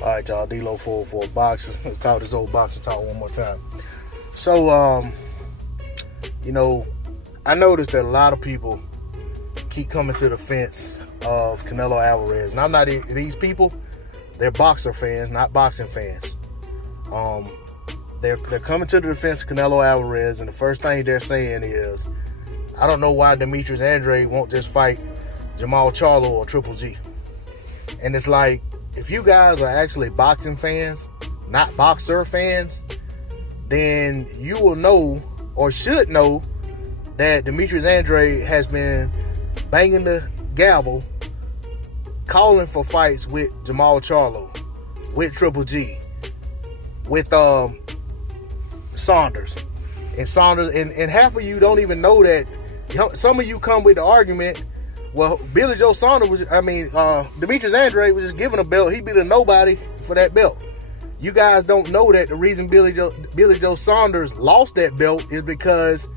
All right, y'all. D-Lo for boxing. Let's talk this old boxing talk one more time. So, I noticed that a lot of people keep coming to the fence of Canelo Alvarez, and I'm not these people. They're boxer fans, not boxing fans. They're coming to the defense of Canelo Alvarez, and the first thing they're saying is, I don't know why Demetrius Andrade won't just fight Jamal Charlo or Triple G. And it's like, if you guys are actually boxing fans, not boxer fans, then you will know, or should know, that Demetrius Andrade has been banging the gavel, calling for fights with Jamal Charlo, with Triple G, with Saunders. And half of you don't even know that. Some of you come with the argument, well, Billy Joe Saunders Demetrius Andrade was just given a belt. He beat a nobody for that belt. You guys don't know that the reason Billy Joe Saunders lost that belt is because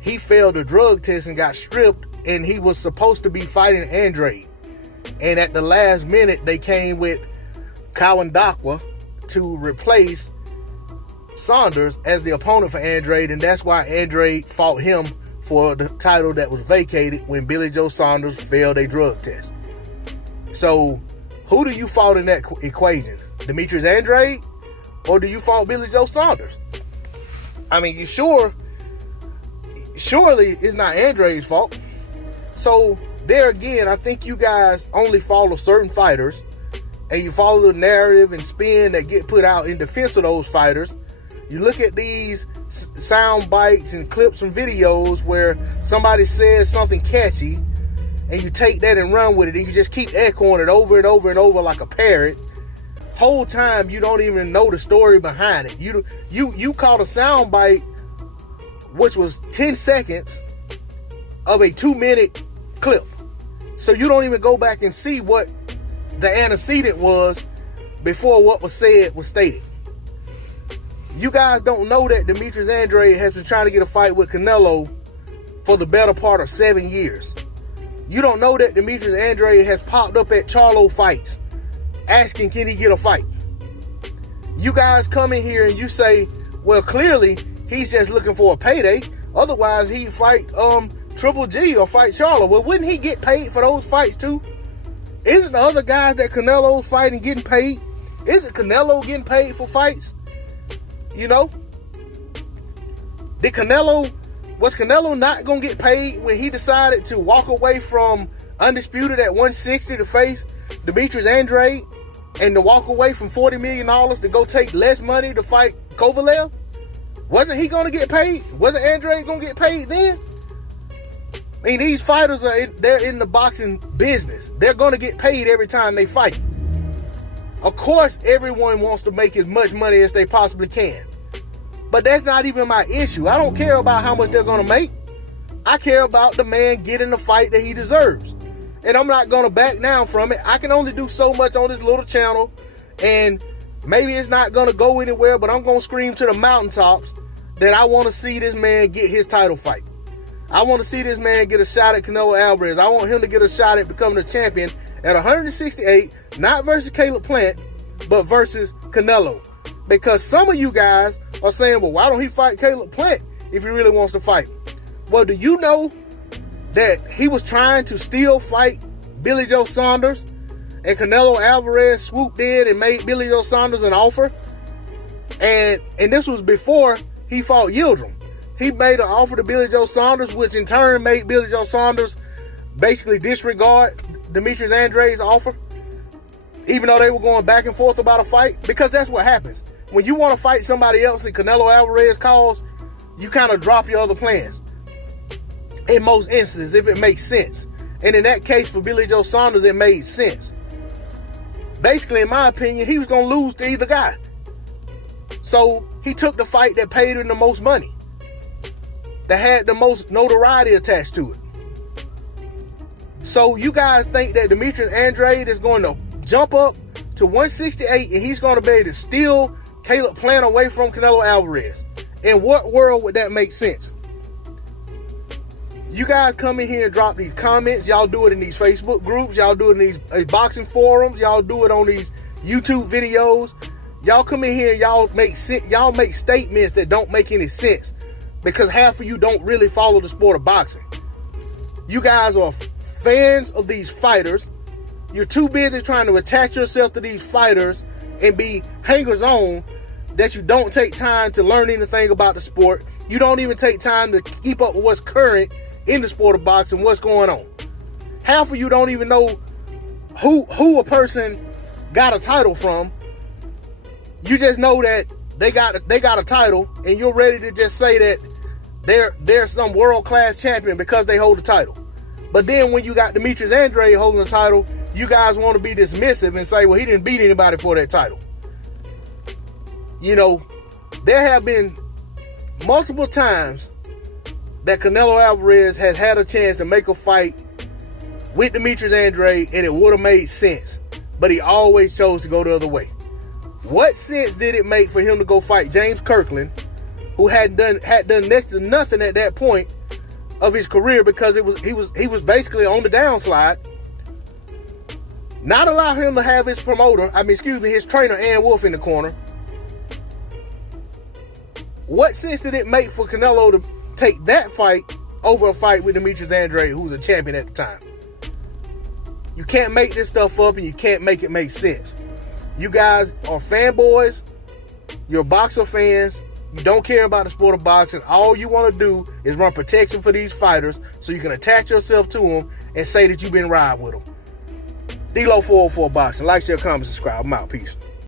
he failed a drug test and got stripped, and he was supposed to be fighting Andrade. And at the last minute, they came with Kawandakwa to replace Saunders as the opponent for Andrade, and that's why Andrade fought him for the title that was vacated when Billy Joe Saunders failed a drug test. So, who do you fault in that equation? Demetrius Andrade, or do you fault Billy Joe Saunders? I mean, surely it's not Andrade's fault. So, there again, I think you guys only follow certain fighters, and you follow the narrative and spin that get put out in defense of those fighters. You look at these sound bites and clips and videos where somebody says something catchy, and you take that and run with it, and you just keep echoing it over and over and over like a parrot. Whole time you don't even know the story behind it. You caught a sound bite which was 10 seconds of a 2-minute clip. So you don't even go back and see what the antecedent was before what was said was stated. You guys don't know that Demetrius Andrade has been trying to get a fight with Canelo for the better part of 7 years. You don't know that Demetrius Andrade has popped up at Charlo fights asking, can he get a fight? You guys come in here and you say, well, clearly he's just looking for a payday. Otherwise, he'd fight Triple G or fight Charlo. Well, wouldn't he get paid for those fights too? Isn't the other guys that Canelo's fighting getting paid? Isn't Canelo getting paid for fights? Was Canelo not going to get paid when he decided to walk away from Undisputed at 160 to face Demetrius Andrade, and to walk away from $40 million to go take less money to fight Kovalev? Wasn't he going to get paid? Wasn't Andrade going to get paid then? I mean, these fighters they're in the boxing business. They're going to get paid every time they fight. Of course, everyone wants to make as much money as they possibly can. But that's not even my issue. I don't care about how much they're going to make. I care about the man getting the fight that he deserves. And I'm not going to back down from it. I can only do so much on this little channel. And maybe it's not going to go anywhere, but I'm going to scream to the mountaintops that I want to see this man get his title fight. I want to see this man get a shot at Canelo Alvarez. I want him to get a shot at becoming a champion at 168, not versus Caleb Plant, but versus Canelo. Because some of you guys are saying, well, why don't he fight Caleb Plant if he really wants to fight? Well, do you know that he was trying to still fight Billy Joe Saunders, and Canelo Alvarez swooped in and made Billy Joe Saunders an offer? And this was before he fought Yildirim. He made an offer to Billy Joe Saunders, which in turn made Billy Joe Saunders basically disregard Demetrius Andrade's offer, even though they were going back and forth about a fight. Because that's what happens. When you want to fight somebody else and Canelo Alvarez calls, you kind of drop your other plans. In most instances, if it makes sense. And in that case, for Billy Joe Saunders, it made sense. Basically, in my opinion, he was going to lose to either guy. So he took the fight that paid him the most money, that had the most notoriety attached to it. So you guys think that Demetrius Andrade is going to jump up to 168 and he's going to be able to steal Caleb Plant away from Canelo Alvarez? In what world would that make sense? You guys come in here and drop these comments. Y'all do it in these Facebook groups. Y'all do it in these boxing forums. Y'all do it on these YouTube videos. Y'all come in here and y'all make statements that don't make any sense because half of you don't really follow the sport of boxing. You guys are fans of these fighters. You're too busy trying to attach yourself to these fighters and be hangers-on that you don't take time to learn anything about the sport. You don't even take time to keep up with what's current in the sport of boxing, what's going on. Half of you don't even know who a person got a title from. You just know that they got a title, and you're ready to just say that they're some world-class champion because they hold the title. But then when you got Demetrius Andrade holding the title, you guys want to be dismissive and say, well, he didn't beat anybody for that title. You know, there have been multiple times that Canelo Alvarez has had a chance to make a fight with Demetrius Andrade and it would have made sense, but he always chose to go the other way. What sense did it make for him to go fight James Kirkland, who had done next to nothing at that point of his career because he was basically on the downslide? Not allow him to have his his trainer Ann Wolf in the corner. What sense did it make for Canelo to take that fight over a fight with Demetrius Andrade, who was a champion at the time? You can't make this stuff up and you can't make it make sense. You guys are fanboys. You're boxer fans. You don't care about the sport of boxing. All you want to do is run protection for these fighters so you can attach yourself to them and say that you've been riding with them. D-Lo 404 Boxing. Like, share, comment, subscribe. I'm out. Peace.